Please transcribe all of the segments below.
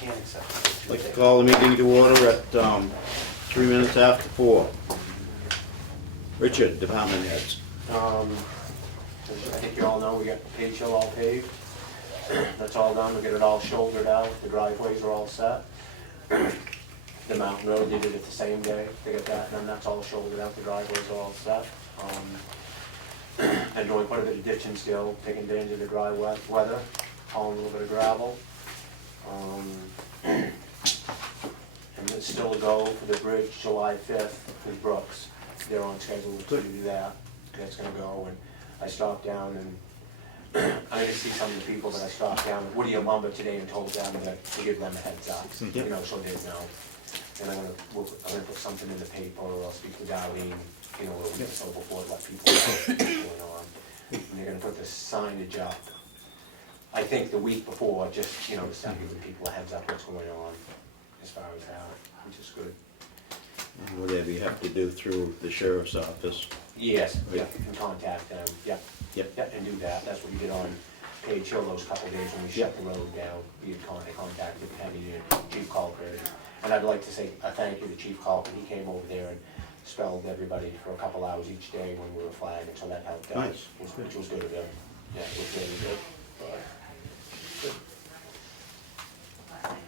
can't accept I'd like to call the meeting to order at 3 minutes after 4. Richard, department heads. I think you all know we got the page hill all paved. That's all done, we got it all shouldered out, the driveways are all set. The mountain road, they did it the same day, they got that done, that's all shouldered out, the driveways are all set. And doing quite a bit of ditching still, taking advantage of the dry weather, hauling a little bit of gravel. And it's still a go for the bridge July 5th with Brooks. They're on schedule to do that. That's gonna go, and I stopped down and I'm gonna see some of the people that I stopped down at Woody Lumber today and told them that to give them a heads up, you know, so they know. And I'm gonna put something in the paper, or I'll speak to Darlene, you know, a week or so before, let people know what's going on. And they're gonna put the signage up, I think the week before, just, you know, to start giving people a heads up what's going on as far as that, which is good. Whatever you have to do through the sheriff's office. Yes, yeah, and contact them, yeah. Yep. Yeah, and do that, that's what we did on Page Hill those couple of days when we shut the road down. We had contacted Penny and Chief Colker. And I'd like to say a thank you to Chief Colker, he came over there and spelled everybody for a couple hours each day when we were flagging, so that helped out. Nice. Which was good of him, yeah, it was really good.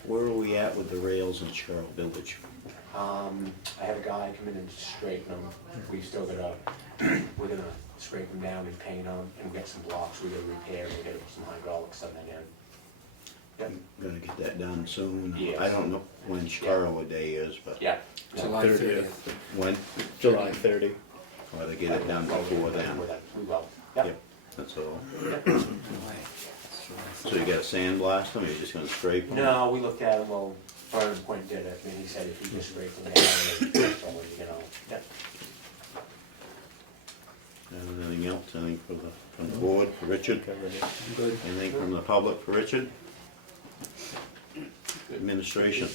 Where are we at with the rails in Sherrill Village? I had a guy come in and straighten them. We've still got we're gonna scrape them down and paint them, and we got some blocks we gotta repair, and we gotta put some hydraulics cement in. Yep. Gonna get that done soon. Yes. I don't know when Scarlet Day is, but Yeah. July 30th. when? July 30. Or to get it done before then. We will. Yep, Yep. that's all. Yep. So you gotta sandblast them, or you're just gonna scrape them? No, we looked at it, well, Vernon Point did it, and he said if he just scraped them down, that's all, you know. Yep. Anything else, anything from the board for Richard? Good. Anything from the public for Richard? Administration.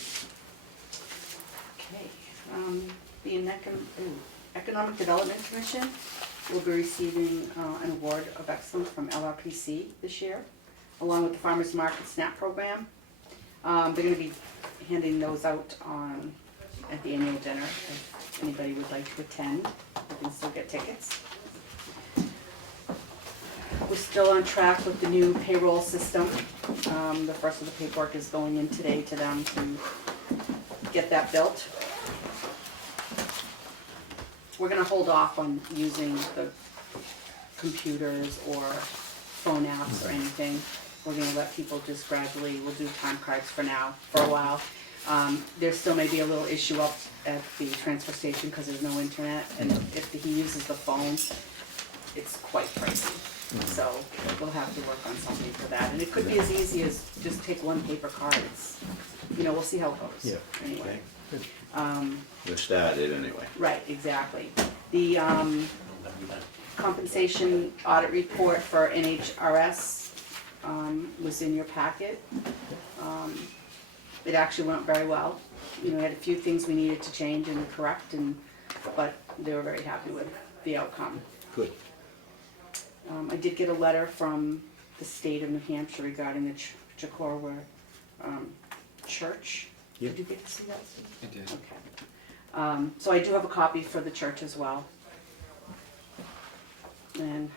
Okay, the Economic Development Commission will be receiving an award of excellence from LRPC this year, along with the Farmers Market SNAP program. They're gonna be handing those out at the annual dinner. If anybody would like to attend, you can still get tickets. We're still on track with the new payroll system. The first of the paperwork is going in today to them to get that built. We're gonna hold off on using the computers or phone apps or anything. We're gonna let people just gradually, we'll do time cards for now, for a while. There still may be a little issue up at the transfer station because there's no internet, and if he uses the phone, it's quite pricey. So we'll have to work on something for that, and it could be as easy as just take one paper card. It's, you know, we'll see how it goes. Yeah. Anyway. We're started anyway. Right, exactly. The compensation audit report for NHRS was in your packet. It actually went very well. You know, we had a few things we needed to change and correct, but they were very happy with the outcome. Good. I did get a letter from the state of New Hampshire regarding the Chicora church. Yep. Did you get to see that, Steve? I did. Okay. So I do have a copy for the church as well. And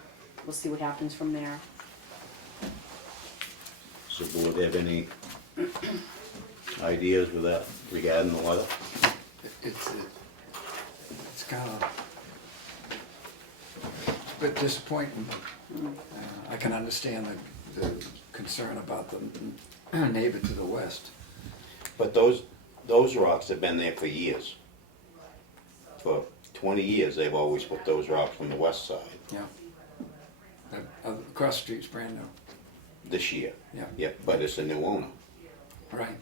we'll see what happens from there. So board have any ideas with that regarding the letter? It's kind of a bit disappointing. I can understand the concern about the neighbor to the west. But those rocks have been there for years. For 20 years, they've always put those rocks on the west side. Yeah. Across the street's brand new. This year. Yeah. Yep, but it's a new owner. Right.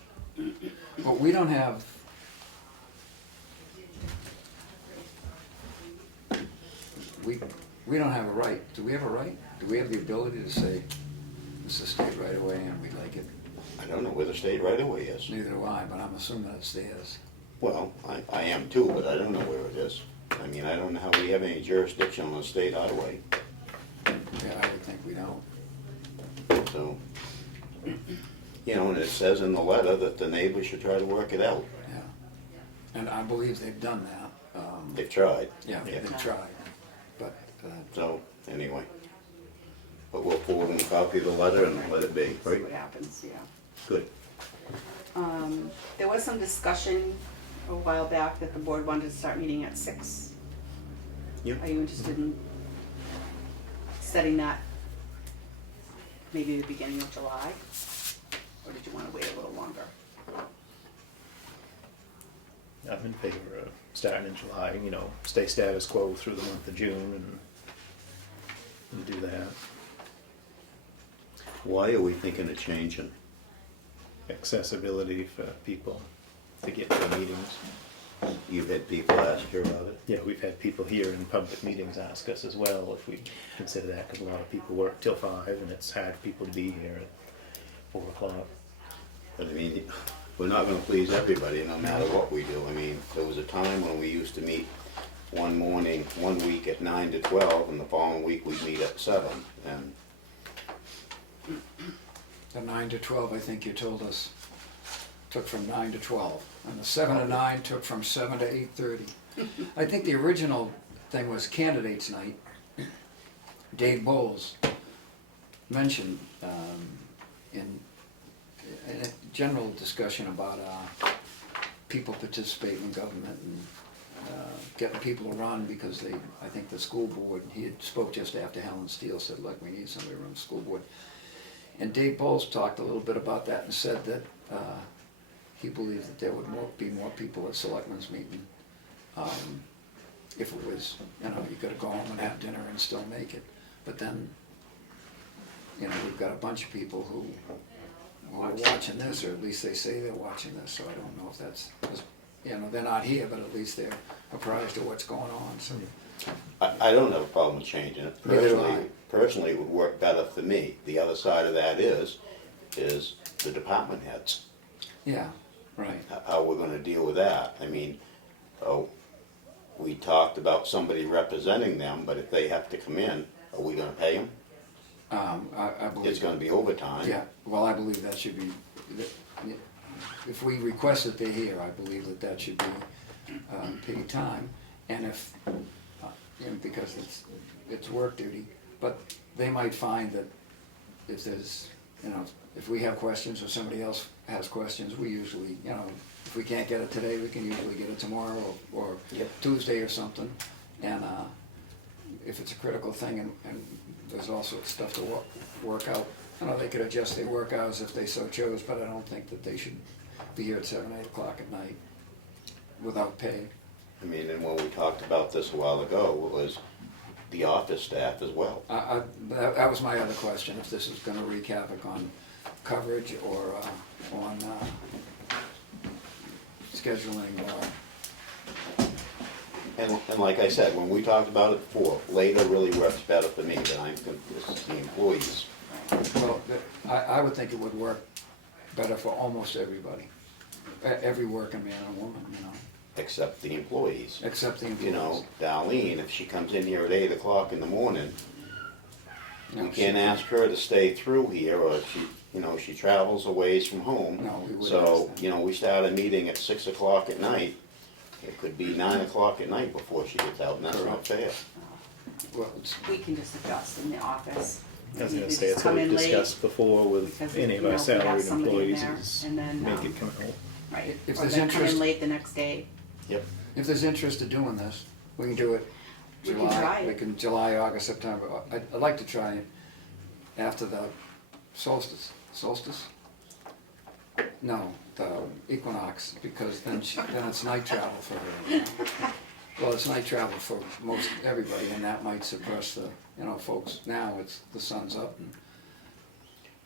But we don't have, we don't have a right. Do we have a right? Do we have the ability to say, this is state right away and we like it? I don't know where the state right away is. Neither do I, but I'm assuming it's theirs. Well, I am too, but I don't know where it is. I mean, I don't know how we have any jurisdiction on the state highway, Yeah, I would think we don't. so. You know, and it says in the letter that the neighbors should try to work it out. Yeah. And I believe they've done that. They've tried. Yeah, they've tried. But, So, anyway. But we'll forward them a copy of the letter and let it be, See right? what happens, yeah. Good. There was some discussion a while back that the board wanted to start meeting at 6. Yep. Are you interested in setting that maybe the beginning of July? Or did you want to wait a little longer? I'm in favor of starting in July, you know, stay status quo through the month of June and do that. Why are we thinking of changing? Accessibility for people to get to the meetings. You've had people ask you about it? Yeah, we've had people here in public meetings ask us as well if we consider that, because a lot of people work till 5 and it's hard for people to be here at 4 o'clock. But I mean, we're not gonna please everybody, no matter what we do. I mean, there was a time when we used to meet one morning, one week at 9 to 12, and the following week we'd meet at 7. And the 9 to 12, I think you told us, took from 9 to 12. And the 7 to 9 took from 7 to 8:30. I think the original thing was candidates night. Dave Bowles mentioned in a general discussion about people participating in government and getting people to run because I think the school board, he had spoke just after Helen Steele said, look, we need somebody to run the school board. And Dave Bowles talked a little bit about that and said that he believed that there would be more people at selectmen's meeting if it was, you know, you gotta go home and have dinner and still make it. But then, you know, we've got a bunch of people who are watching this, or at least they say they're watching this, so I don't know if that's, you know, they're not here, but at least they're apprised of what's going on, so. I don't have a problem with changing it. Neither do I. Personally, it would work better for me. The other side of that is the department heads. Yeah, right. How we're gonna deal with that. I mean, we talked about somebody representing them, but if they have to come in, are we gonna pay them? I believe. It's gonna be overtime. Yeah, well, I believe that should be, if we request that they're here, I believe that should be paid time. And if, you know, because it's work duty, but they might find that if there's, you know, if we have questions or somebody else has questions, we usually, you know, if we can't get it today, we can usually get it tomorrow or Yep. Tuesday or something. And if it's a critical thing and there's all sorts of stuff to work out, you know, they could adjust their work hours if they so chose, but I don't think that they should be here at 7, 8 o'clock at night without pay. I mean, and when we talked about this a while ago, it was the office staff as well. That was my other question, if this is gonna wreak havoc on coverage or on scheduling or. And like I said, when we talked about it before, later really works better for me than the employees. Well, I would think it would work better for almost everybody, every working man and woman, you know, Except the employees. except the employees. You know, Darlene, if she comes in here at 8 o'clock in the morning, No, we can't ask her to stay through here, or if she, you know, she travels a ways from home. No, we wouldn't So, ask that. you know, we start a meeting at 6 o'clock at night, it could be 9 o'clock at night before she gets out, and that's not fair. Well, We can just adjust in the office. I was Maybe gonna just say, it's come what we in late, discussed before with because, any you of know, our if we have salaried somebody in employees there, is and then, make it come out. Right, If or there's then come interest- in late the next day. Yep. if there's interest in doing this, we can do it We can July, try it. we can July, August, September. I'd like to try it after the solstice, No, the equinox, because then it's night travel for her. You know? Well, it's night travel for most everybody, and that might suppress the, you know, folks. Now it's, the sun's up. And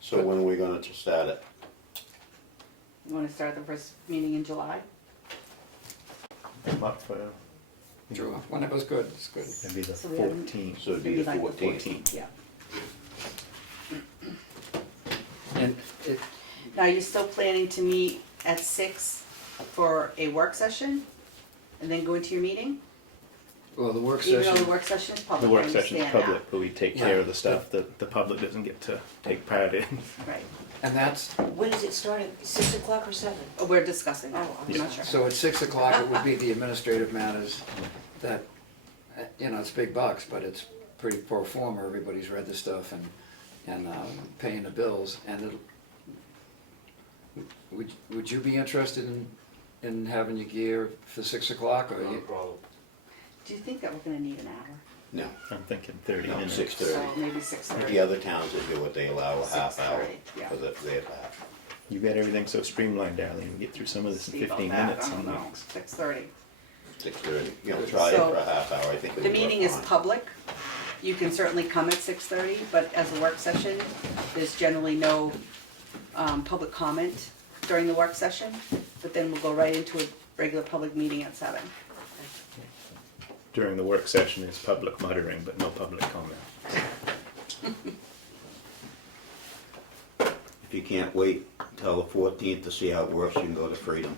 So when are we gonna start it? You wanna start the first meeting in July? I'm up for, Drew, whenever's good, it's good. maybe the So we haven't- 14th. So it'd be Maybe the like 14th. Yeah. And it, Now, you're still planning to meet at 6 for a work session? And then go into your meeting? Well, the work Even though the session, work session is public, The I work session's understand that. public, but we take Yeah. care of the stuff that the public doesn't get to take part in. Right. and that's, When does it start, at 6 o'clock or 7? We're discussing that, Oh, I'm not sure. so at 6 o'clock, it would be the administrative matters that, you know, it's big bucks, but it's pretty pro forma, everybody's read the stuff and paying the bills, and would you be interested in having your gear for 6 o'clock, or you? Do you think that we're gonna need an hour? No, I'm thinking 30 no, minutes. 6:30. So maybe 6:30. The other towns that do it, they allow a half hour 6:30, yeah. for their half. You got everything so streamlined, darling. We get through some of this in See about 15 that, minutes. I don't some know, weeks. 6:30. 6:30, try it So, for a half hour, I think it'll The work meeting is fine. public, you can certainly come at 6:30, but as a work session, there's generally no public comment during the work session, but then we'll go right into a regular public meeting at 7. During the work session is public muttering, but no public comment. If you can't wait till the 14th to see how it works, you can go to Freedom.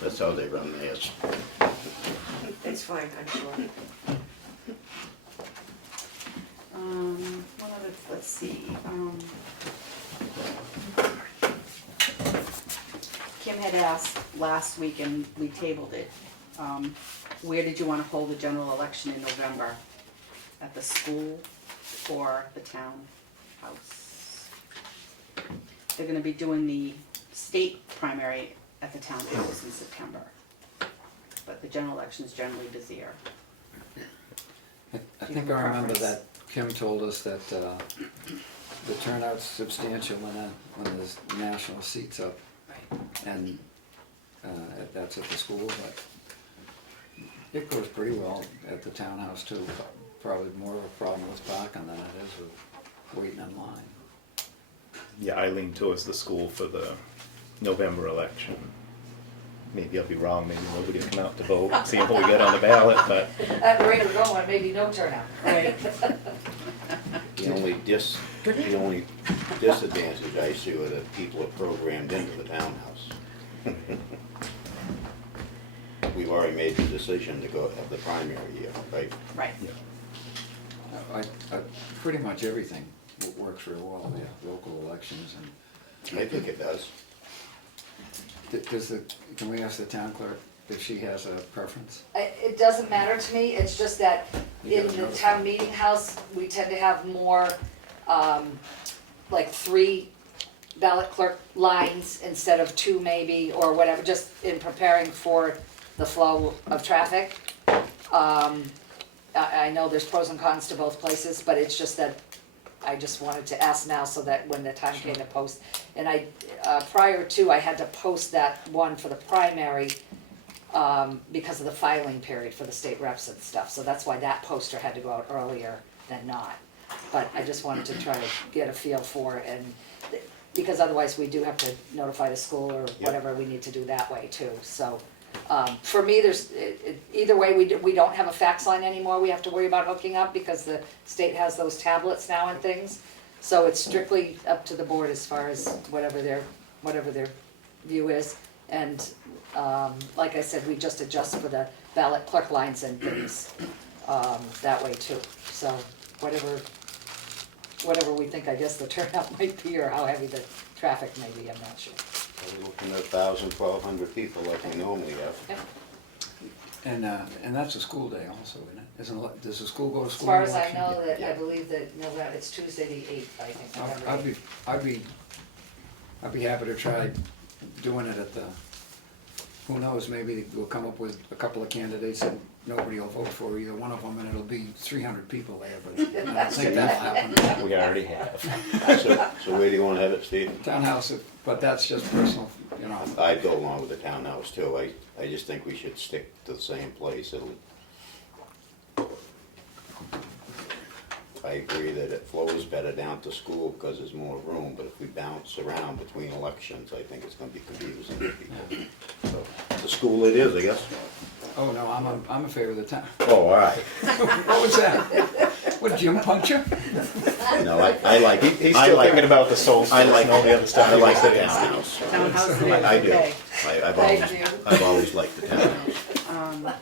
That's how they run theirs. It's fine, I'm sure. What other, let's see, Kim had asked last week and we tabled it, where did you wanna hold the general election in November? At the school or the town house? They're gonna be doing the state primary at the town house in September. But the general election's generally busier. I think I remember that Kim told us that the turnout's substantial when there's national seats up, and that's at the school, but it goes pretty well at the townhouse too. Probably more of a problem with parking than it is with waiting in line. Yeah, I lean towards the school for the November election. Maybe I'll be wrong, maybe nobody will come out to vote, seeing what we get on the ballot, but At the rate we're going, maybe no turnout. Right. The only disadvantage I see are that people are programmed into the townhouse. We've already made the decision to go have the primary year, right? Right. Pretty much everything works real well, the local elections, and I think it does. can we ask the town clerk if she has a preference? It doesn't matter to me, it's just that You in gotta the notify. town meeting house, we tend to have more, like 3 ballot clerk lines instead of 2 maybe, or whatever, just in preparing for the flow of traffic. I know there's pros and cons to both places, but it's just that I just wanted to ask now so that when the time came to post. And prior to, I had to post that one for the primary because of the filing period for the state reps and stuff. So that's why that poster had to go out earlier than not. But I just wanted to try to get a feel for it, and because otherwise we do have to notify the school or whatever we need to do that way too. So for me, either way, we don't have a fax line anymore we have to worry about hooking up because the state has those tablets now and things. So it's strictly up to the board as far as whatever their view is. And like I said, we just adjust for the ballot clerk lines and things that way too. So whatever we think, I guess the turnout might be, or how heavy the traffic may be, I'm not sure. We're looking at 1,000, 1,200 people like we normally have. Yep. And that's a school day also, isn't it? Does the school go to As school? far in as I election? know, that I Yeah. believe that November, it's Tuesday the 8th, I think, November 8th. I'd be happy to try doing it at the, who knows, maybe we'll come up with a couple of candidates that nobody will vote for either one of them, and it'll be 300 people there, but I don't think that'll happen. we already have. So where do you want to have it, Steve? Townhouse, but that's just personal, you know. I'd go along with the townhouse too. I just think we should stick to the same place. I agree that it flows better down to school because there's more room, but if we bounce around between elections, I think it's gonna be confusing to people. So, the school it is, I guess. Oh, no, I'm in favor of the town. Oh, all right. What was that? What, Jim punch you? No, I like, He's I still like, thinking about the soul I like, and all the other stuff. I he like wants the to do. townhouse. Townhouse it is, I do. okay. I've Thank you. always liked the townhouse.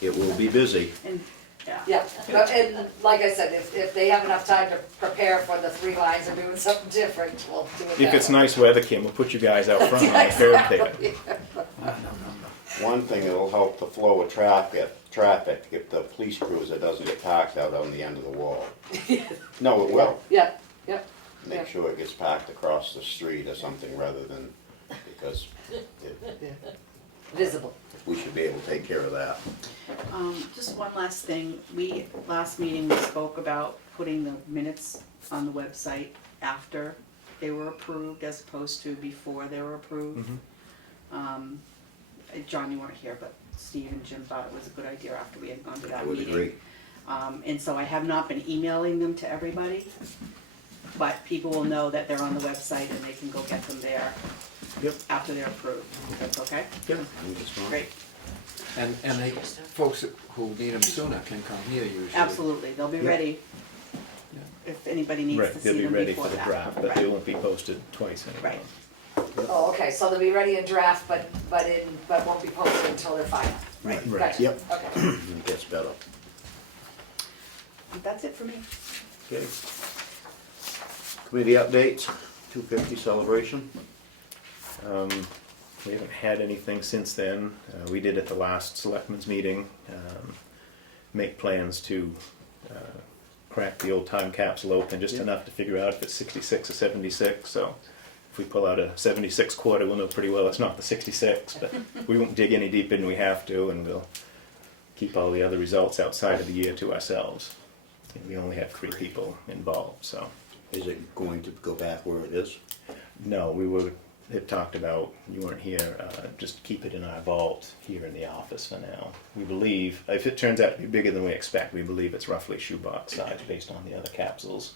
It will be busy. And, yeah. Yeah, but, and like I said, if they have enough time to prepare for the 3 lines or doing something different, we'll do it If that it's way. nice weather, Kim, we'll put you guys out front on Yeah, the curb there. exactly. One thing that'll help the flow of traffic, if the police cruiser doesn't get parked out on the end of the wall. No, it will. Yeah, yeah. Make sure it gets parked across the street or something rather than, because Visible. we should be able to take care of that. Just one last thing, last meeting, we spoke about putting the minutes on the website after they were approved as opposed to before they were approved. John, you weren't here, but Steve and Jim thought it was a good idea after we had gone to that I would meeting. agree. And so I have not been emailing them to everybody, but people will know that they're on the website and they can go get them there Yep. after they're approved. That's okay? Yep. I think it's fine. Great, And they, folks who need them sooner can come here usually. absolutely, they'll be Yeah. ready if anybody needs Right, to they'll see be them ready before for the that. draft, but they Right. won't be posted twice anymore. Right. Oh, okay, so they'll be ready in draft, but won't be posted until they're final. Right. Right. Gotcha. Yep. Okay. It gets better. That's it for me. Okay. Committee updates, 250 celebration. We haven't had anything since then. We did at the last selectmen's meeting, make plans to crack the old time capsule open, just Yeah. enough to figure out if it's 66 or 76. So if we pull out a 76 quarter, we'll know pretty well it's not the 66, but we won't dig any deeper than we have to, and we'll keep all the other results outside of the year to ourselves. And we only have 3 people involved, so. Is it going to go back where it is? No, had talked about, you weren't here, just keep it in our vault here in the office for now. We believe, if it turns out to be bigger than we expect, we believe it's roughly shoebox size based on the other capsules.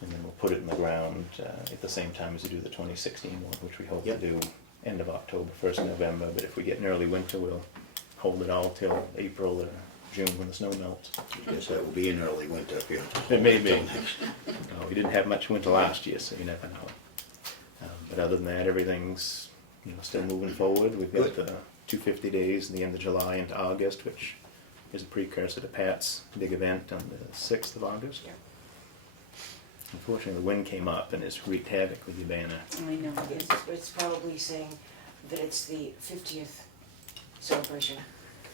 And then we'll put it in the ground at the same time as we do the 2016 one, which we hope Yep. to do end of October, 1st November. But if we get an early winter, we'll hold it all till April or June when the snow melts. I guess that will be in early winter if you. It may be. We didn't have much winter last year, so you never know. But other than that, everything's still moving forward. We've got Good. the 250 days in the end of July into August, which is a precursor to Pat's big event on the 6th of August. Yeah. Unfortunately, the wind came up and it's wreaked havoc with your banner. I know. It's probably saying that it's the 50th celebration.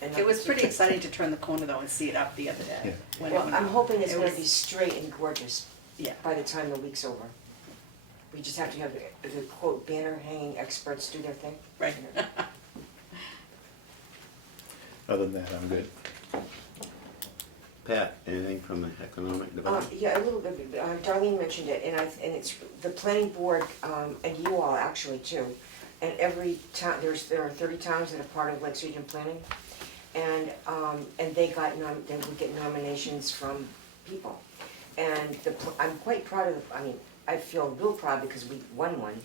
and not It was the pretty 50th. exciting to turn the corner though and see it up the other day. Yeah. when it Well, went I'm up. hoping it's It gonna was- be straight and gorgeous Yeah, by the time the week's over. We just have to have the quote banner hanging experts do their thing. right. Other than that, I'm good. Pat, anything from the economic development? Yeah, a little bit, Darlene mentioned it, and it's the planning board, and you all actually too. And every town, there are 30 towns that are part of Lakes Region Planning. And they would get nominations from people. And I'm quite proud of, I feel real proud because we won one.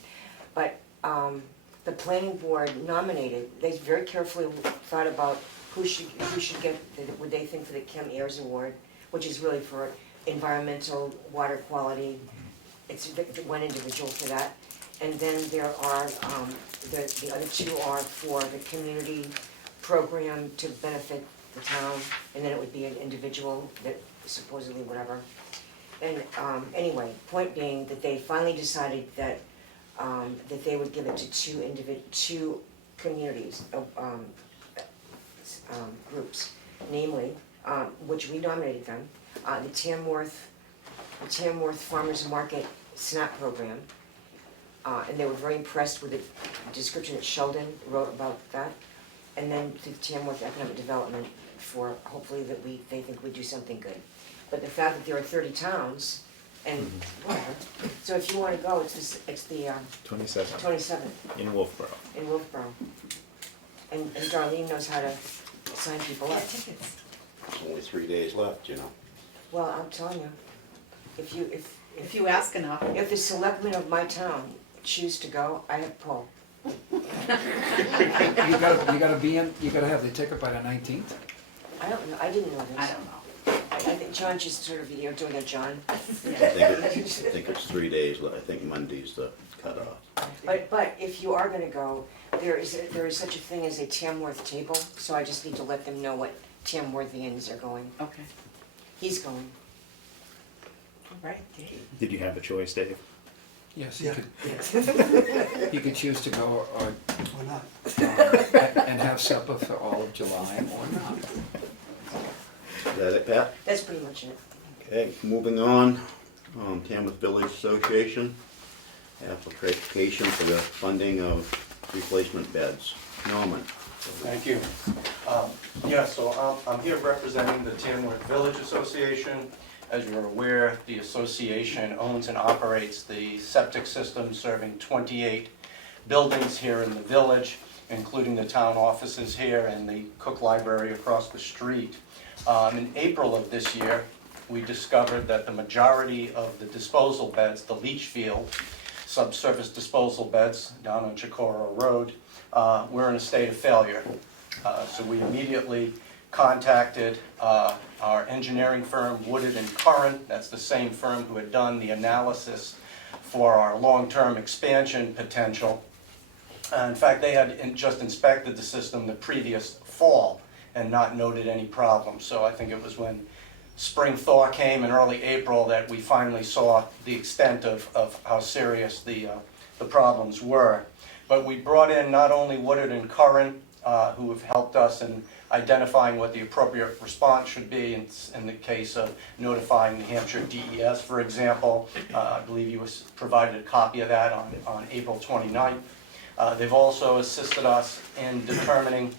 But the planning board nominated, they very carefully thought about who should get, would they think for the Kim Ayers Award, which is really for environmental, water quality. It's one individual for that. And then there are, the other 2 are for the community program to benefit the town, and then it would be an individual that supposedly whatever. And anyway, point being that they finally decided that that they would give it to 2 communities, groups, namely, which we nominated them, the Tamworth Farmers Market SNAP program. And they were very impressed with the description that Sheldon wrote about that. And then the Tamworth Economic Development for hopefully that they think we do something good. But the fact that there are 30 towns and whatever, so if you wanna go, it's the 27th 27th in Wolfboro. in Wolfboro. And Darlene knows how to sign people up. Tickets. There's only 3 days left, Well, I'm telling you, if If you ask enough. if the selectmen of my town choose to go, I have pull. You gotta have the ticket by the 19th? I don't know, I didn't know this. I don't know. I think John just sort of, doing a John. I think it's 3 days, I think Monday's the cutoff. But if you are gonna go, there is such a thing as a Tamworth table, so I just need to let them know what Tamworthians are going. Okay. He's going. All right, Dave. Did you have a choice, Dave? Yes, you could, Yes. you could choose to go or, Why not? and have supper for all of July or not. Is that it, Pat? That's pretty much it. Okay, moving on, Tamworth Village Association, application for the funding of replacement beds. Norman? Thank you. So I'm here representing the Tamworth Village Association. As you're aware, the association owns and operates the septic system serving 28 buildings here in the village, including the town offices here and the Cook Library across the street. In April of this year, we discovered that the majority of the disposal beds, the leach field, subsurface disposal beds down on Chicora Road, were in a state of failure. So we immediately contacted our engineering firm, Woodard and Curran. That's the same firm who had done the analysis for our long-term expansion potential. In fact, they had just inspected the system the previous fall and not noted any problems. So I think it was when spring thaw came in early April that we finally saw the extent of how serious the problems were. But we brought in not only Woodard and Curran, who have helped us in identifying what the appropriate response should be in the case of notifying New Hampshire DES, for example. I believe you provided a copy of that on April 29th. They've also assisted us in determining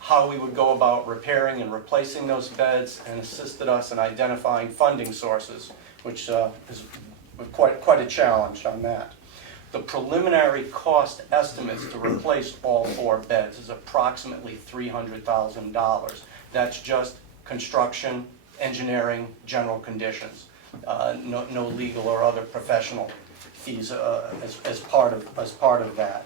how we would go about repairing and replacing those beds, and assisted us in identifying funding sources, which is quite a challenge on that. The preliminary cost estimates to replace all 4 beds is approximately $300,000. That's just construction, engineering, general conditions. No legal or other professional fees as part of that.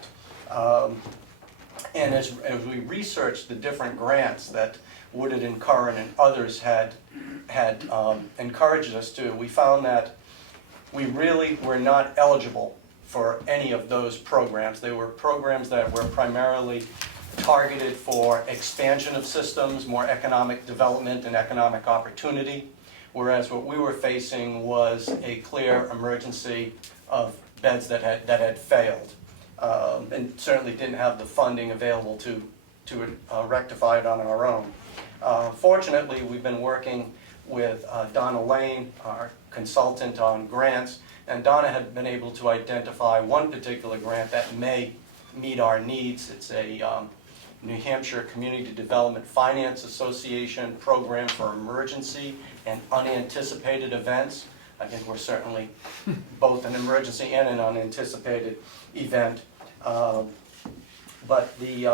And as we researched the different grants that Woodard and Curran and others had encouraged us to, we found that we really were not eligible for any of those programs. They were programs that were primarily targeted for expansion of systems, more economic development and economic opportunity, whereas what we were facing was a clear emergency of beds that had failed, and certainly didn't have the funding available to rectify it on our own. Fortunately, we've been working with Donna Lane, our consultant on grants, and Donna had been able to identify one particular grant that may meet our needs. It's a New Hampshire Community Development Finance Association program for emergency and unanticipated events. I think we're certainly both an emergency and an unanticipated event. But the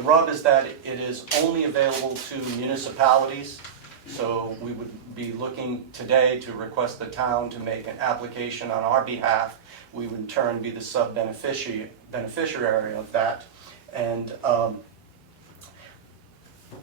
rub is that it is only available to municipalities. So we would be looking today to request the town to make an application on our behalf. We would in turn be the beneficiary of that. And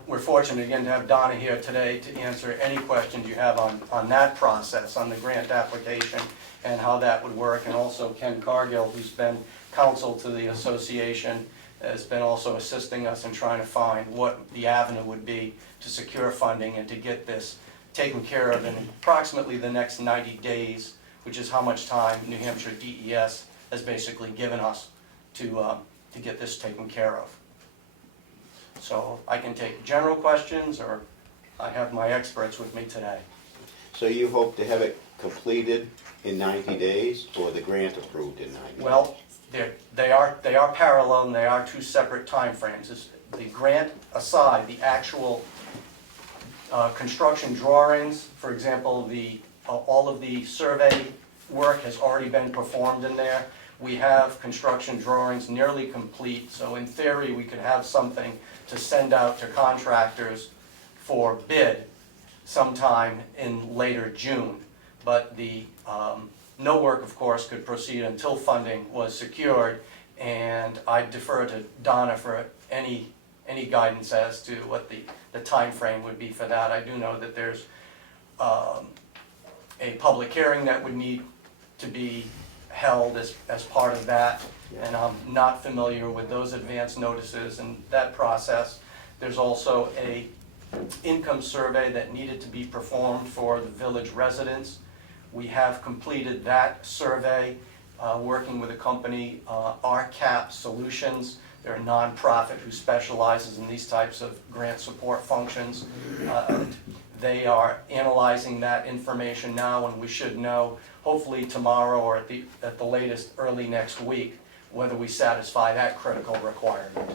we're fortunate again to have Donna here today to answer any questions you have on that process, on the grant application and how that would work. And also Ken Cargill, who's been counsel to the association, has been also assisting us in trying to find what the avenue would be to secure funding and to get this taken care of in approximately the next 90 days, which is how much time New Hampshire DES has basically given us to get this taken care of. So I can take general questions, or I have my experts with me today. So you hope to have it completed in 90 days, or the grant approved in 90 days? Well, they are parallel, and they are 2 separate timeframes. The grant aside, the actual construction drawings, for example, all of the survey work has already been performed in there. We have construction drawings nearly complete, so in theory we could have something to send out to contractors for bid sometime in later June. But no work, of course, could proceed until funding was secured, and I defer to Donna for any any guidance as to what the time frame would be for that. I do know that there's a public hearing that would need to be held as part of that, and I'm not familiar with those advance notices and that process. There's also a income survey that needed to be performed for the village residents. We have completed that survey, working with a company, RCAP Solutions. They're a nonprofit who specializes in these types of grant support functions. They are analyzing that information now, and we should know hopefully tomorrow or at the latest early next week whether we satisfy that critical requirement.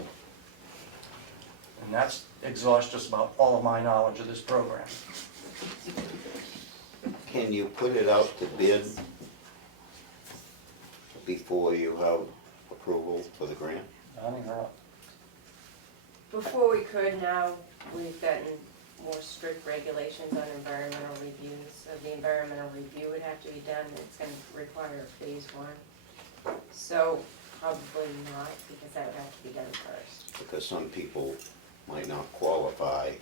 And that's exhausts just about all of my knowledge of this program. Can you put it out to bid before you have approval for the grant? Donnie, you're up. Before we could, now we've gotten more strict regulations on environmental reviews. So the environmental review would have to be done, and it's gonna require a phase one. So probably not, because that would have to be done first. Because some people might not qualify.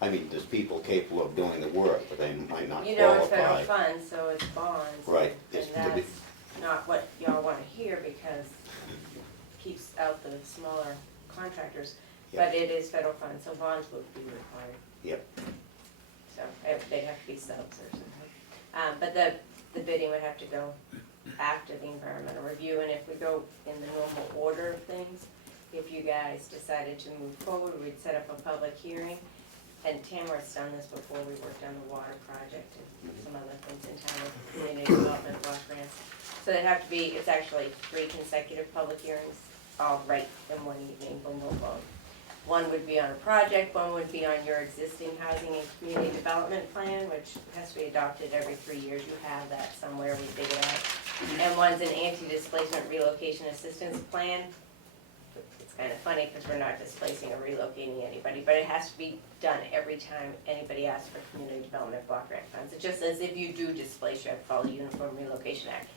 I mean, there's people capable of doing the work, but they might not You know, it's federal qualify. funds, so it's bonds. Right. And It's to be- that's not what y'all wanna hear, because it keeps out the smaller contractors. Yep. But it is federal funds, so bonds would be required. Yep. So they'd have to be subs or something. But the bidding would have to go after the environmental review, and if we go in the normal order of things, if you guys decided to move forward, we'd set up a public hearing. And Tamworth's done this before, we worked on the water project and some other things in town with community development block grants. So it'd have to be, it's actually 3 consecutive public hearings, all right in one evening, boom, boom, boom. One would be on a project, one would be on your existing housing and community development plan, which has to be adopted every 3 years. You have that somewhere, we figure out. And one's an anti-displacement relocation assistance plan. It's kind of funny because we're not displacing or relocating anybody, but it has to be done every time anybody asks for community development block grant funds. It's just as if you do displace, you have to follow the Uniform Relocation Act.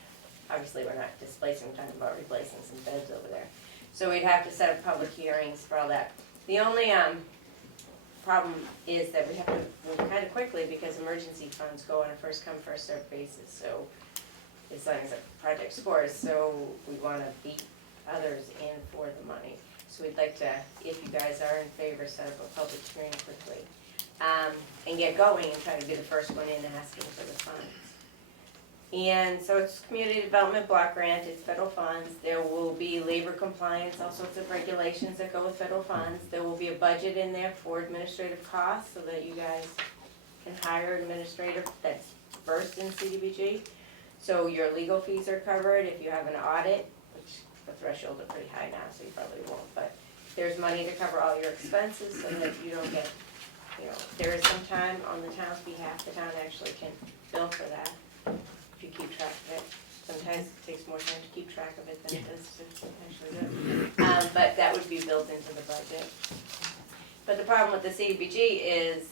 Obviously, we're not displacing, we're talking about replacing some beds over there. So we'd have to set up public hearings for all that. The only problem is that we have to move kind of quickly because emergency funds go on a first come, first served basis. So as long as the project scores, so we want to beat others in for the money. So we'd like to, if you guys are in favor, set up a public hearing quickly and get going and try to be the first one in asking for the funds. And so it's community development block grant, it's federal funds. There will be labor compliance, all sorts of regulations that go with federal funds. There will be a budget in there for administrative costs so that you guys can hire administrator that's versed in CDBG. So your legal fees are covered if you have an audit, which the thresholds are pretty high now, so you probably won't. But there's money to cover all your expenses so that you don't get, you know, there is some time on the town's behalf, the town actually can bill for that. If you keep track of it. Sometimes it takes more time to keep track of it than it does to actually do it. But that would be built into the budget. But the problem with the CDBG is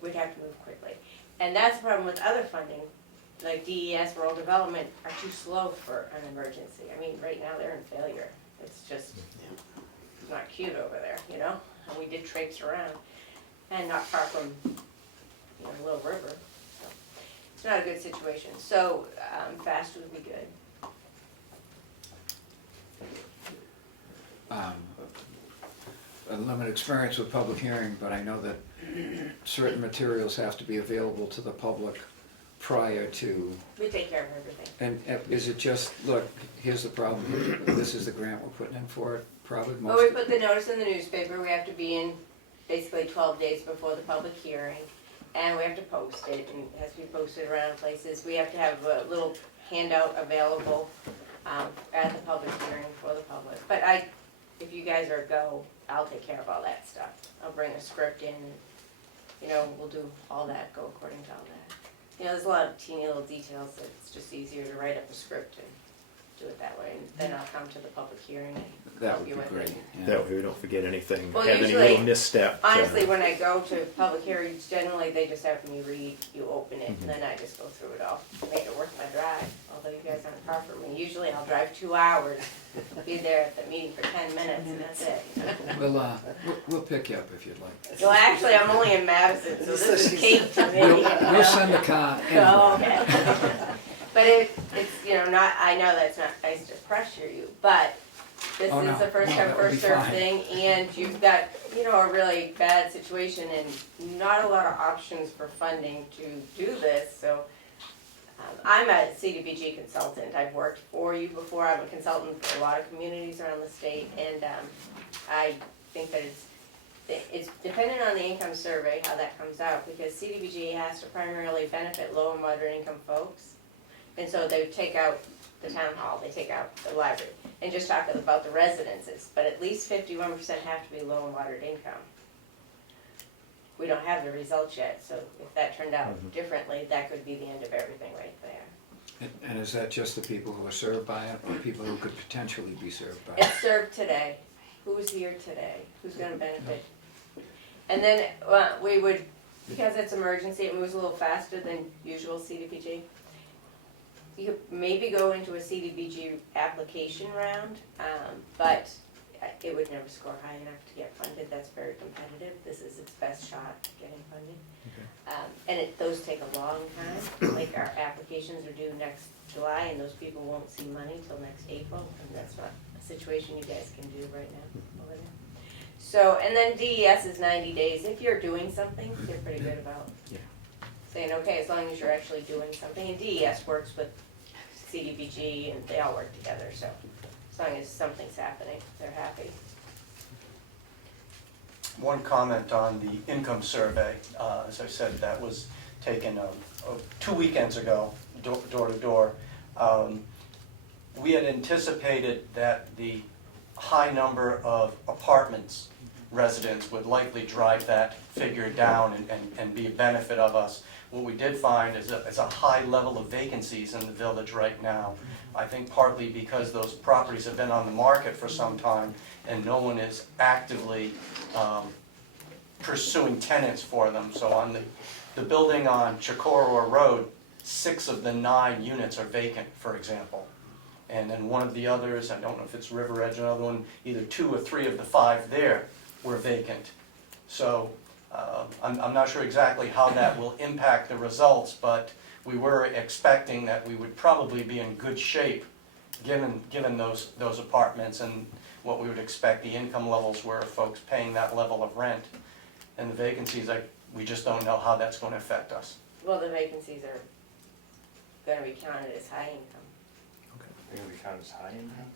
we'd have to move quickly. And that's the problem with other funding, like DES, rural development, are too slow for an emergency. I mean, right now they're in failure. It's just not cute over there, you know? And we did traipse around. And not far from, you know, Little River. It's not a good situation, so fast would be good. A limited experience with public hearing, but I know that certain materials have to be available to the public prior to, We take care of everything. and is it just, look, here's the problem, this is the grant we're putting in for it, probably Well, most. we put the notice in the newspaper, we have to be in basically 12 days before the public hearing, and we have to post it, and it has to be posted around places. We have to have a little handout available at the public hearing for the public. But if you guys are a go, I'll take care of all that stuff. I'll bring a script in, and, you know, we'll do all that, go according to all that. You know, there's a lot of teeny little details that it's just easier to write up a script and do it that way. And then I'll come to the public hearing and That help would you be with great, it. yeah. That way we don't forget anything, Well, have any usually- little misstep. Honestly, when I go to public hearings, generally they just have me read, you open it, and Mhm. then I just go through it all. Make it worth my drive, although you guys aren't far from me. Usually I'll drive 2 hours be there at the meeting for 10 minutes and that's it. We'll pick you up if you'd like. Well, actually, I'm only in Madison, so this is Kate to me. We'll send the car Oh, anyway. okay. But it's, not, I know that's not nice to pressure you, but this Oh, no. is the first No, come, that would be first served fine. thing, and you've got, a really bad situation and not a lot of options for funding to do this, so. I'm a CDBG consultant, I've worked for you before, I'm a consultant for a lot of communities around the state, and, I think that it's dependent on the income survey, how that comes out, because CDBG has to primarily benefit low and moderate income folks. And so they take out the town hall, they take out the library, and just talk about the residences, but at least 51% have to be low and moderate income. We don't have the results yet, so if that turned out differently, that could be the end of everything right there. And is that just the people who are served by it, or people who could potentially be served by it? It's served today. Who's here today? Who's gonna benefit? And then we would, because it's emergency, it moves a little faster than usual CDBG. You could maybe go into a CDBG application round, but it would never score high enough to get funded. That's very competitive. This is its best shot at getting funded. And those take a long time. Like our applications are due next July and those people won't see money till next April. And that's not a situation you guys can do right now over there. So, and then DES is 90 days. If you're doing something, they're pretty good about saying, okay, as long as you're actually doing something. And DES works with CDBG and they all work together. So as long as something's happening, they're happy. One comment on the income survey. As I said, that was taken 2 weekends ago, door to door. We had anticipated that the high number of apartments residents would likely drive that figure down and be a benefit of us. What we did find is a high level of vacancies in the village right now. I think partly because those properties have been on the market for some time and no one is actively pursuing tenants for them. So on the building on Chicoroa Road, 6 of the 9 units are vacant, for example. And then one of the others, I don't know if it's River Edge, another one, either 2 or 3 of the 5 there were vacant. So I'm not sure exactly how that will impact the results, but we were expecting that we would probably be in good shape given those apartments and what we would expect the income levels were of folks paying that level of rent. And the vacancies, we just don't know how that's going to affect us. Well, the vacancies are gonna be counted as high income They're gonna be counted as high income?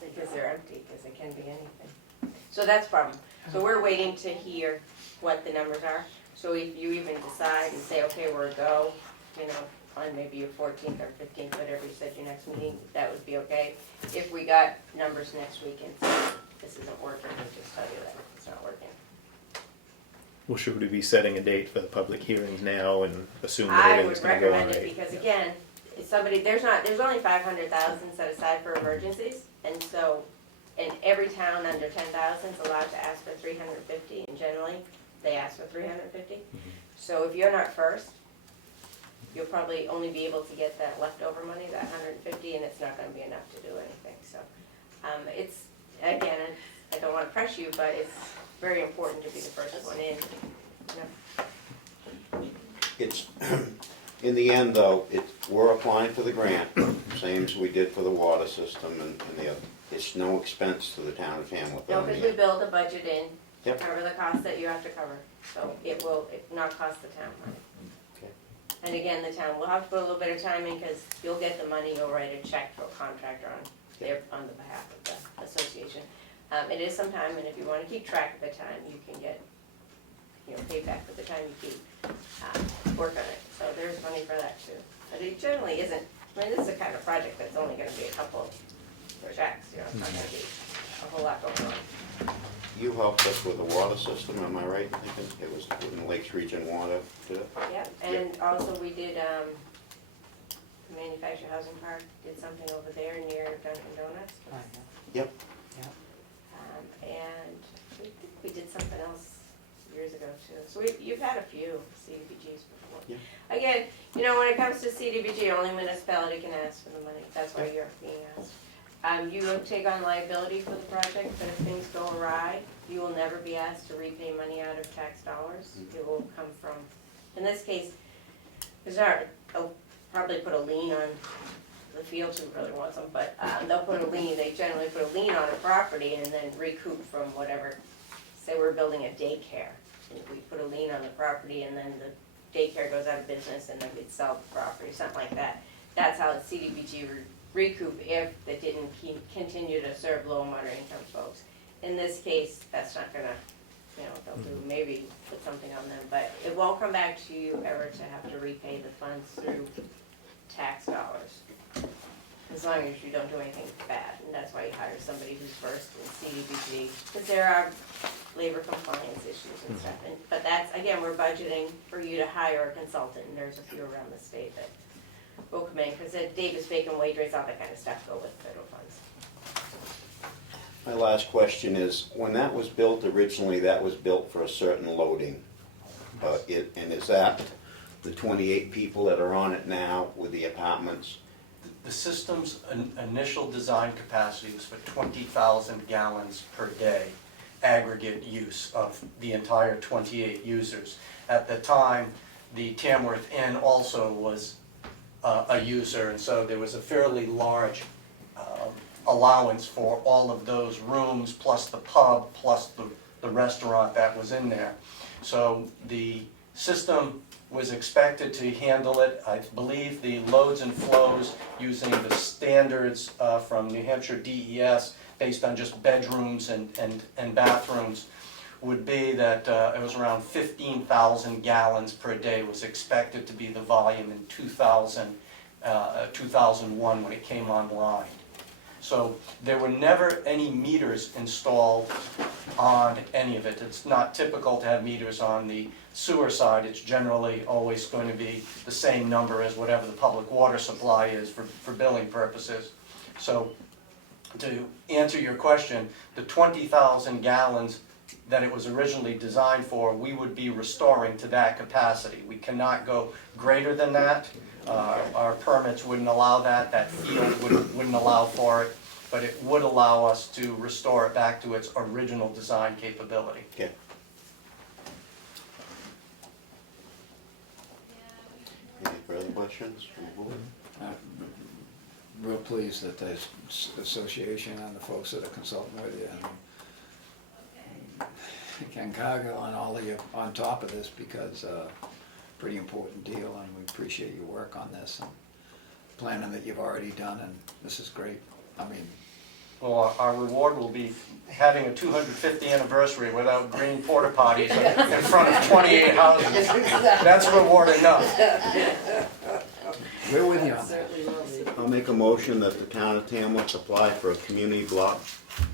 because they're empty, because it can be anything. So that's a problem. So we're waiting to hear what the numbers are. So if you even decide and say, okay, we're a go, on maybe your 14th or 15th, whatever you said your next meeting, that would be okay. If we got numbers next week and said, this isn't working, we'll just tell you that it's not working. Well, should we be setting a date for the public hearings now and assume that I everything's would gonna go on recommend it right? because again, if somebody, there's only 500,000 set aside for emergencies. And so, and every town under 10,000 is allowed to ask for 350 and generally they ask for 350. So if you're not first, you'll probably only be able to get that leftover money, that 150, and it's not gonna be enough to do anything. So, it's, again, I don't wanna press you, but it's very important to be the first one in. It's, in the end though, we're applying for the grant, same as we did for the water system and the other. It's no expense to the town of Tamworth. No, because we build a budget in to Yep. cover the costs that you have to cover. So it will not cost the town money. Okay. And again, the town will have to put a little bit of time in because you'll get the money, you'll write a check to a contractor on the behalf of the association. It is some time, and if you want to keep track of the time, you can get, paid back for the time you keep work on it. So there's money for that too. But it generally isn't, this is the kind of project that's only going to be a couple of checks, it's not going to be a whole lot going on. You helped us with the water system, am I right? I think it was in the Lakes Region Water, did it? Yeah, and also we did, the manufactured housing park did something over there near Dunkin' Donuts. Yep. And I think we did something else years ago too. So you've had a few CDBGs before. Yeah. Again, when it comes to CDBG, only municipality can ask for the money. That's why you're being asked. You don't take on liability for the project, but if things go awry, you will never be asked to repay money out of tax dollars. It will come from, in this case, they'll probably put a lien on the fields who really wants them, but they'll put a lien, they generally put a lien on a property and then recoup from whatever. Say we're building a daycare, we put a lien on the property and then the daycare goes out of business and then we'd sell the property, something like that. That's how the CDBG recoup if they didn't continue to serve low and moderate income folks. In this case, that's not gonna, they'll do, maybe put something on them, but it won't come back to you ever to have to repay the funds through tax dollars. As long as you don't do anything bad, and that's why you hire somebody who's versed in CDBG, because there are labor compliance issues and stuff. But that's, again, we're budgeting for you to hire a consultant, and there's a few around the state that will come in, because Davis Bacon wage rates, all that kind of stuff go with federal funds. My last question is, when that was built originally, that was built for a certain loading. And is that the 28 people that are on it now with the apartments? The system's initial design capacity was for 20,000 gallons per day, aggregate use of the entire 28 users. At the time, the Tamworth Inn also was a user, and so there was a fairly large allowance for all of those rooms, plus the pub, plus the restaurant that was in there. So the system was expected to handle it. I believe the loads and flows using the standards from New Hampshire DES based on just bedrooms and bathrooms would be that it was around 15,000 gallons per day was expected to be the volume in 2001 when it came online. So there were never any meters installed on any of it. It's not typical to have meters on the sewer side. It's generally always going to be the same number as whatever the public water supply is for billing purposes. So to answer your question, the 20,000 gallons that it was originally designed for, we would be restoring to that capacity. We cannot go greater than that. Our permits wouldn't allow that. That field wouldn't allow for it, but it would allow us to restore it back to its original design capability. Okay. Any further questions from the board? Real pleased that the association and the folks that are consulting with you and Ken Cargill and all of you on top of this, because pretty important deal, and we appreciate your work on this and planning that you've already done, and this is great. I mean, Well, our reward will be having a 250th anniversary without green porta potties in front of 28 houses. That's reward enough. we're with you on that. Certainly will be. I'll make a motion that the town of Tamworth apply for a community block.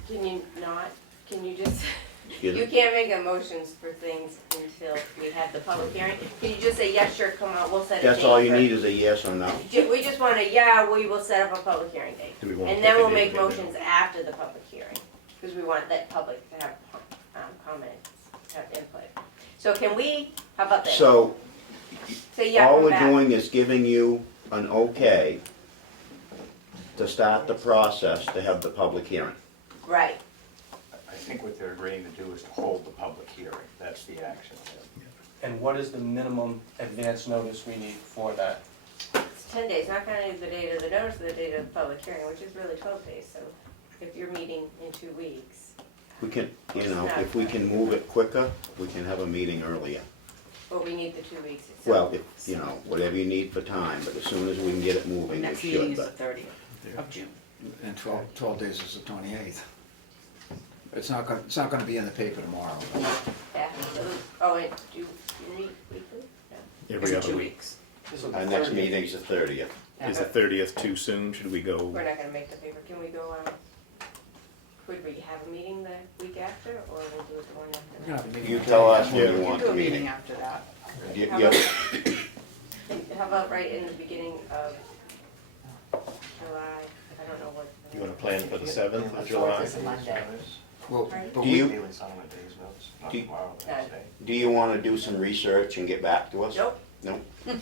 Can you not, can you just, Excuse you me. can't make motions for things until we have the public hearing? Can you just say, yes, sure, come out, we'll set a date That's all you for-" need is a yes or no. We just want to, yeah, we will set up a public hearing date. Do we want to And then take a we'll date make right now? motions after the public hearing, because we want that public to have comments, have input. So can we, how about that? So, Say yeah, all come we're back. doing is giving you an okay to start the process to have the public hearing. Right, I think what they're agreeing to do is to hold the public hearing. That's the action. And what is the minimum advance notice we need for that? it's 10 days, not counting the date of the notice of the date of the public hearing, which is really 12 days, so if you're meeting in 2 weeks, We can, if we can move it quicker, we can have a meeting earlier. but we need the 2 weeks. So Well, whatever you need for time, but as soon as we can get it moving, we Next meeting should. is the 30th of June. And 12 days is the 28th. It's not gonna be in the paper tomorrow. Yeah, so, and do you meet weekly? No. Every It's other 2 week. weeks. Our next meeting's the 30th. Is the 30th too soon? Should we go? We're not gonna make the paper, can we go, could we have a meeting the week after, or we'll do it the one after that? You tell us when you You want do the a meeting meeting. after that. How about right in the beginning of July, I don't know what. You want to plan for the 7th of July? It's a Monday. Well, Right. but Do you- Daily sign a day's notice, not Do- tomorrow, No. Wednesday. Do you wanna do some research and get back to us? Nope, Nope, You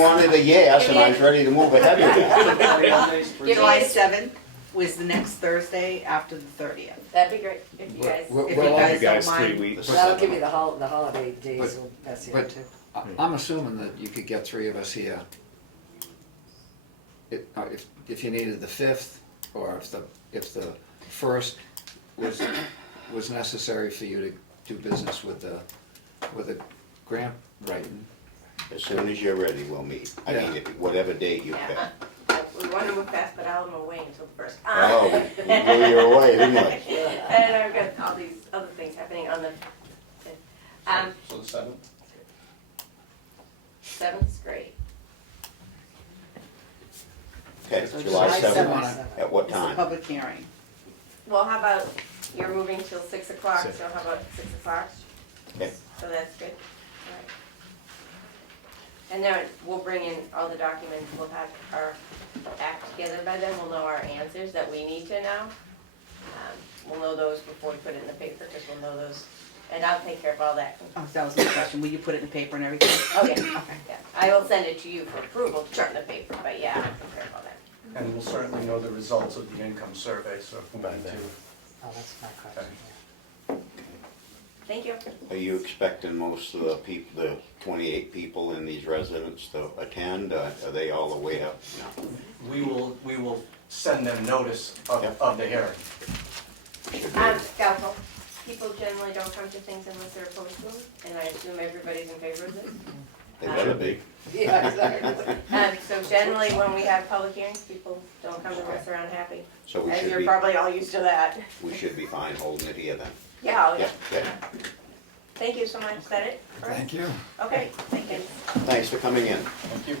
wanted a yes, and I was ready to move ahead with that. July 7th was the next Thursday after the 30th. That'd be great, if you guys. Well, If well, you guys You guys don't 3 mind. weeks. That'll give you the holiday days, But- will mess you but- up too. I'm assuming that you could get 3 of us here. If you needed the 5th, or if the 1st was necessary for you to do business with the grant writing. As soon as you're ready, we'll meet. I mean, whatever date you pick. Yeah, we want to move fast, but I'll move away until the first. Oh, you blew your away, didn't you? And I've got all these other things happening on the fifth. So the 7th? 7th's great. Okay, So July July 7th. 7th. At what It's a time? public hearing. Well, how about, you're moving till 6 o'clock, Six. so how about 6 o'clock? Okay. So that's good. All right. And then we'll bring in all the documents, we'll have our act together by then, we'll know our answers that we need to know. We'll know those before we put it in the paper, because we'll know those, and I'll take care of all that. Oh, that was my question. Will you put it in the paper and everything? Oh, yeah, Okay. yeah. I will send it to you for approval to put in the paper, but yeah, I'll take care of all that. And we'll certainly know the results of the income survey, so if we need to. Oh, that's my question. Thank you. Are you expecting most of the people, the 28 people in these residents to attend? Are they all aware? No. We will send them notice of the hearing. Should be. Doubtful. People generally don't come to things unless they're opposed to them, and I assume everybody's in favor of this. They better be. Yeah, exactly. So generally, when we have public hearings, people don't come to mess around happy. So we As should you're be, probably all used to that. we should be fine holding it here then. Yeah, oh, Yeah, yeah. yeah. Thank you so much. Is that it? All right. Thank you. Okay, thank you. Thanks for coming in. Thank you.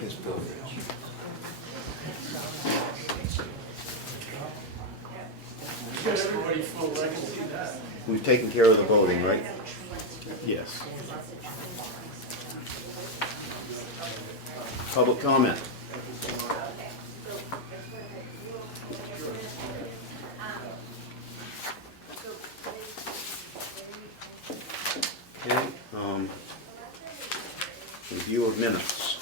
His bill. We've taken care of the voting, right? Yes. Public comment. Okay, review of minutes.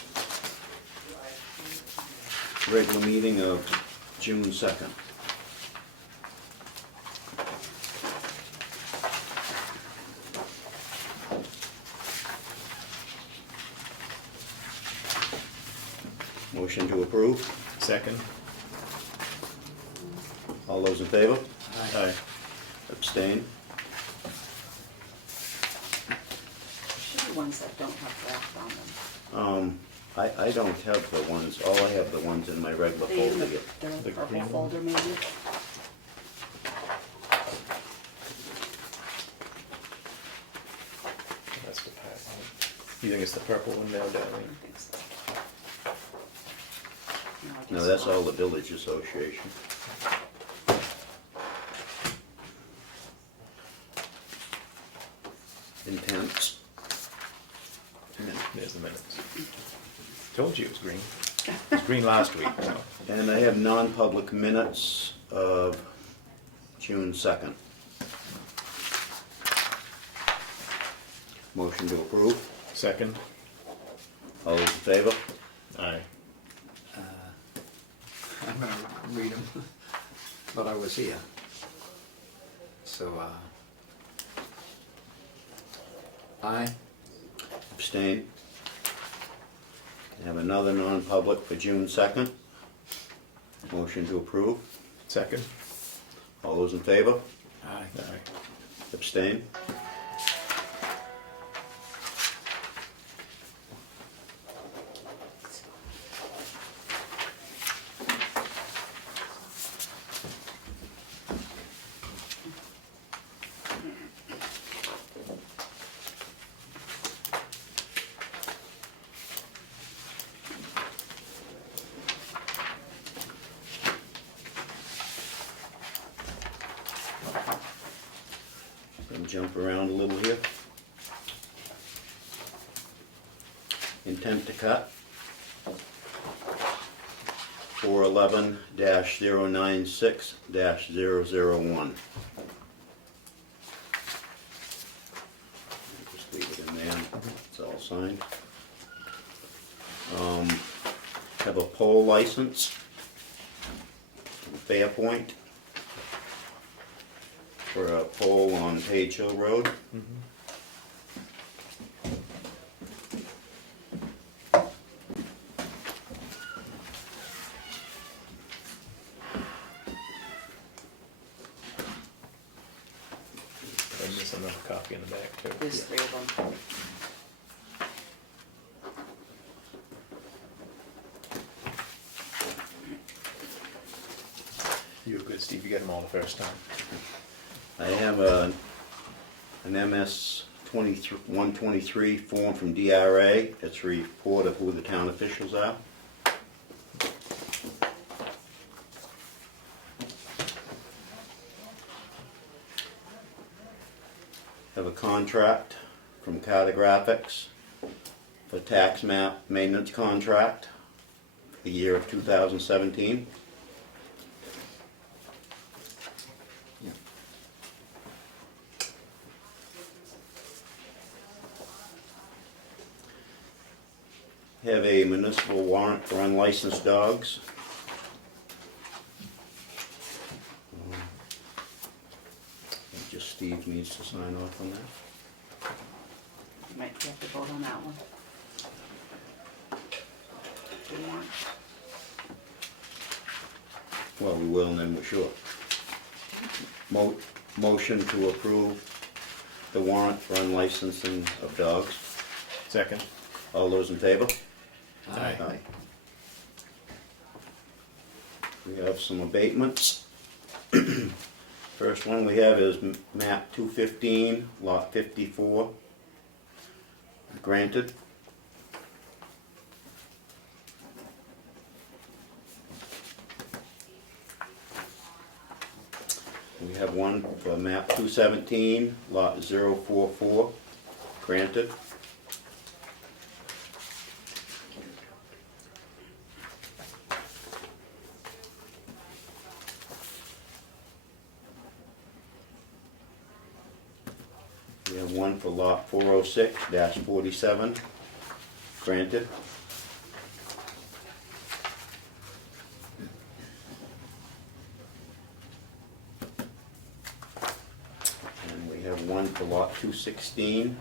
Regular meeting of June 2nd. Motion to approve. Second? All those in favor? Aye. Abstain? Should be ones that don't have draft on them. I don't have the ones, all I have the ones in my regular They in folder. the The purple green folder maybe? That's the pack one. You think it's the purple one now, I Darlene? don't think so. I No, guess that's not. all the village association. Intents. There's the minutes. Told you it was green. It was green last week, so. And I have non-public minutes of June 2nd. Motion to approve. Second? All those in favor? Aye. I'm gonna read them, but I was here. So, aye. Abstain. I have another non-public for June 2nd. Motion to approve. Second? All those in favor? Aye. Aye. Abstain. Gonna jump around a little here. Intent to cut. 411-096-001. Just leave it in there, it's all signed. Have a poll license from Fairpoint for a pole on Page Hill Road. And there's another copy in the back too. There's 3 of them. You were good, Steve, you got them all the first time. I have an MS 123 form from DRA. It's a report of who the town officials are. Have a contract from Cartographics for tax map maintenance contract for the year of 2017. Have a municipal warrant for unlicensed dogs. Just Steve needs to sign off on that. You might have to vote on that one. Do you want? Well, we will and then we're sure. Motion to approve the warrant for unlicensing of dogs. Second. All those in favor? Aye. Aye. We have some abatements. First one we have is map 215, lot 54. Granted. We have one for map 217, lot 044. Granted. We have one for lot 406-47, granted. And we have one for lot 216,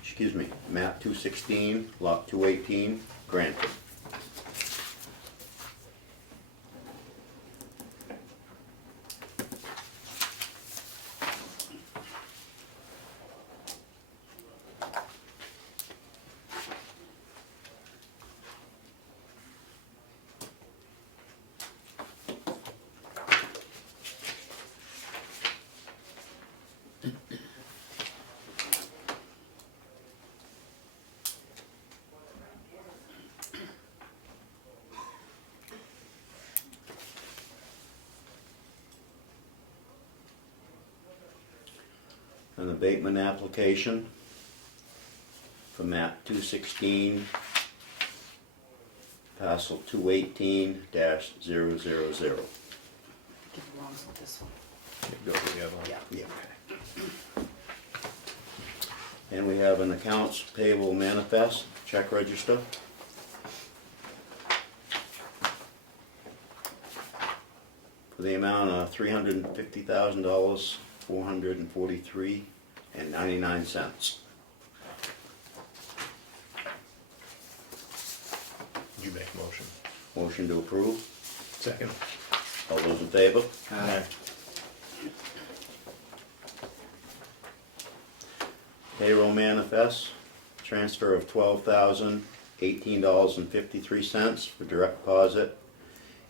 excuse me, map 216, lot 218, granted. An abatement application for map 216, parcel 218-000. Give Ron's with this one. Go to the other one. Yeah. Yeah. And we have an accounts payable manifest, check register. For the amount of $350,000, $443.99. You make a motion. Motion to approve. Second. All those in favor? Aye. Payroll manifest, transfer of $12,018.53 for direct deposit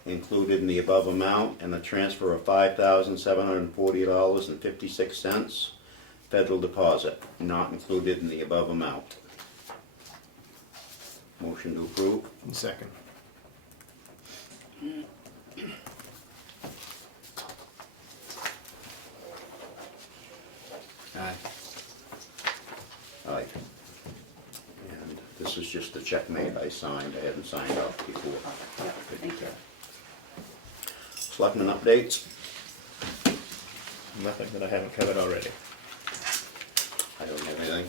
included in the above amount, and a transfer of $5,740.56 federal deposit not included in the above amount. Motion to approve. Second. Aye. Aye. And this is just the checkmate I signed. I hadn't signed off before. Yeah, thank you. Selectmen updates? Nothing that I haven't covered already. I don't have anything.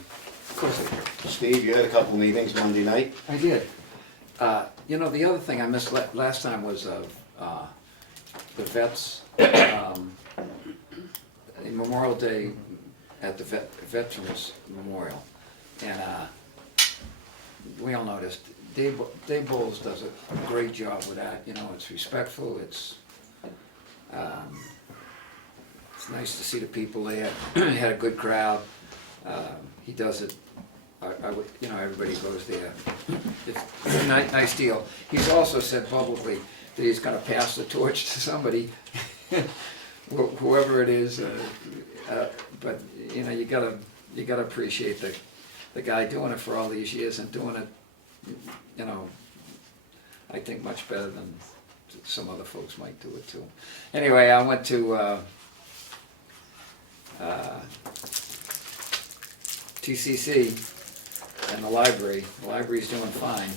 Of course I do. Steve, you had a couple meetings Monday night? I did. You know, the other thing I missed last time was the vets, Memorial Day at the Veterans Memorial. And we all noticed, Dave Bowles does a great job with that. You know, it's respectful, it's nice to see the people there. He had a good crowd. He does it, you know, everybody goes there. It's a nice deal. He's also said publicly that he's gonna pass the torch to somebody, whoever it is. But, you know, you gotta appreciate the guy doing it for all these years and doing it, you know, I think much better than some other folks might do it too. Anyway, I went to TCC and the library. The library's doing fine.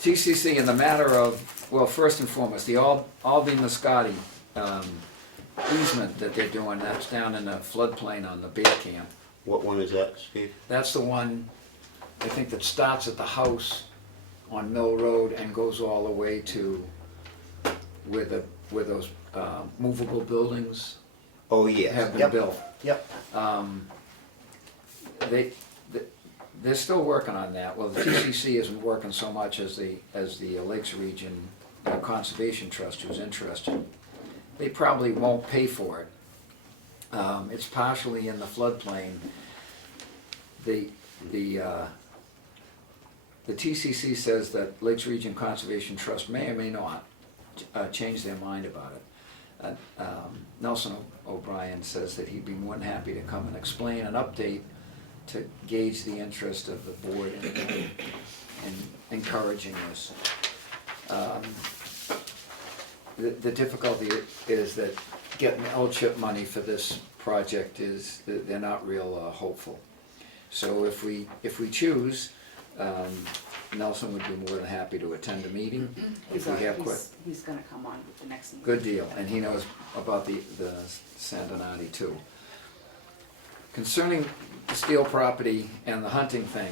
TCC in the matter of, well, first and foremost, the Albee Muscati easement that they're doing, that's down in the floodplain on the bear camp. What one is that, Steve? That's the one, I think, that starts at the house on Mill Road and goes all the way to where those movable buildings Oh, yes. have been Yep. built. Yep. They're still working on that. Well, the TCC isn't working so much as the Lakes Region Conservation Trust, who's interested. They probably won't pay for it. It's partially in the floodplain. The TCC says that Lakes Region Conservation Trust may or may not change their mind about it. Nelson O'Brien says that he'd be more than happy to come and explain an update to gauge the interest of the board in encouraging this. The difficulty is that getting L-chip money for this project is, they're not real hopeful. So if we choose, Nelson would be more than happy to attend a meeting if we have quick. He's gonna come on with the next meeting. Good deal, and he knows about the Sandonati too. Concerning the Steele property and the hunting thing,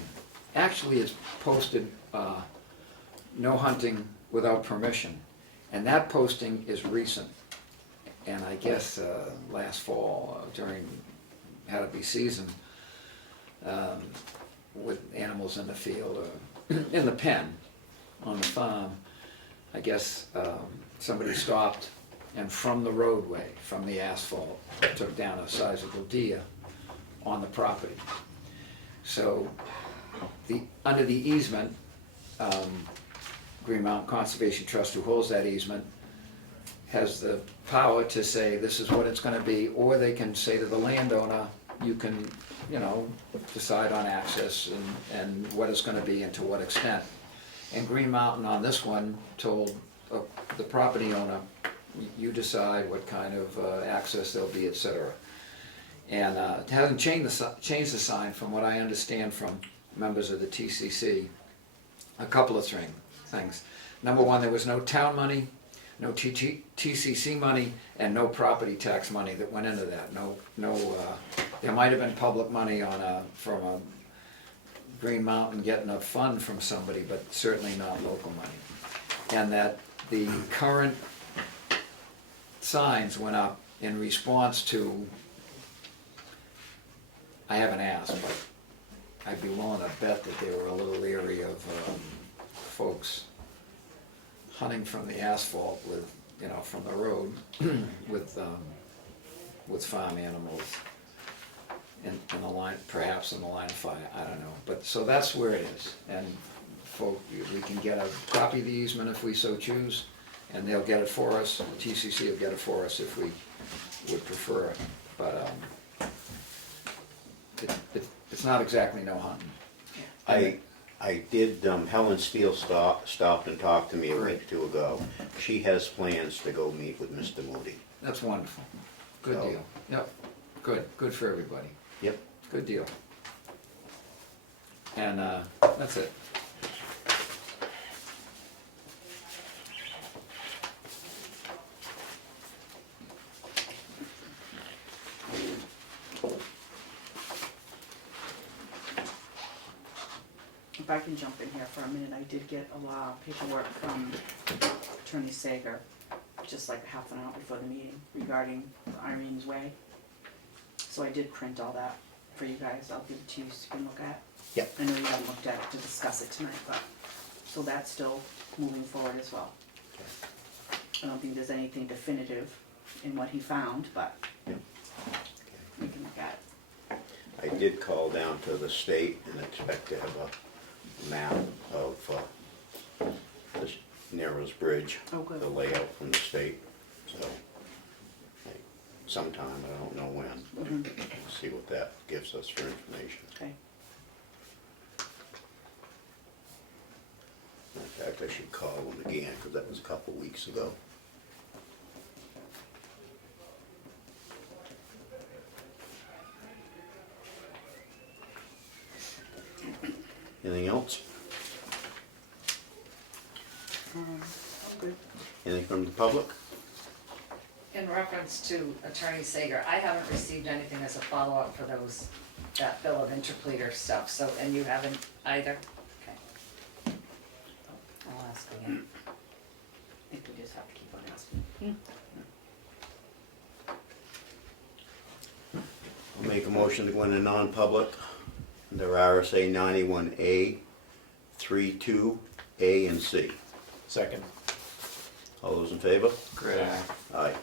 actually it's posted, no hunting without permission. And that posting is recent. And I guess last fall, during, had to be season, with animals in the field or in the pen on the farm, I guess somebody stopped and from the roadway, from the asphalt, took down a sizable deer on the property. So under the easement, Green Mountain Conservation Trust, who holds that easement, has the power to say this is what it's gonna be, or they can say to the landowner, you can, you know, decide on access and what it's gonna be and to what extent. And Green Mountain on this one told the property owner, you decide what kind of access there'll be, etc. And it hasn't changed the sign, from what I understand from members of the TCC. A couple of things. Number one, there was no town money, no TCC money, and no property tax money that went into that. There might have been public money from a Green Mountain getting a fund from somebody, but certainly not local money. And that the current signs went up in response to, I haven't asked, but I'd be willing to bet that they were a little leery of folks hunting from the asphalt with, you know, from the road with farm animals in the line, perhaps in the line of fire, I don't know. But so that's where it is, and we can get a copy of the easement if we so choose, and they'll get it for us. The TCC will get it for us if we would prefer it. But it's not exactly no hunting. I did, Helen Steele stopped and talked to me a week or two ago. She has plans to go meet with Mr. Moody. That's wonderful. Good So- deal. Yep. Good for everybody. Yep. Good deal. And that's it. if I can jump in here for a minute, I did get a lot of paperwork from Attorney Sager, just like half an hour before the meeting regarding Irene's Way. So I did print all that for you guys, I'll give it to you so you can look at. Yep. I know you haven't looked at it to discuss it tonight, but, so that's still moving forward as well. I don't think there's anything definitive in what he found, but Yep. we can look at it. I did call down to the state and expect to have a map of this Narrows Bridge, Oh, good. the layout from the state, so sometime, I don't know when, but see what that gives us for information. Okay. In fact, I should call them again, because that was a couple weeks ago. Anything else? I'm good. Anything from the public? In reference to Attorney Sager, I haven't received anything as a follow-up for that bill of interpleader stuff, so, and you haven't either? Okay. I'll ask again. I think we just have to keep on asking. I'll make a motion to go into non-public under RSA 91A, 32, A and C. Second. All those in favor? Great. Aye.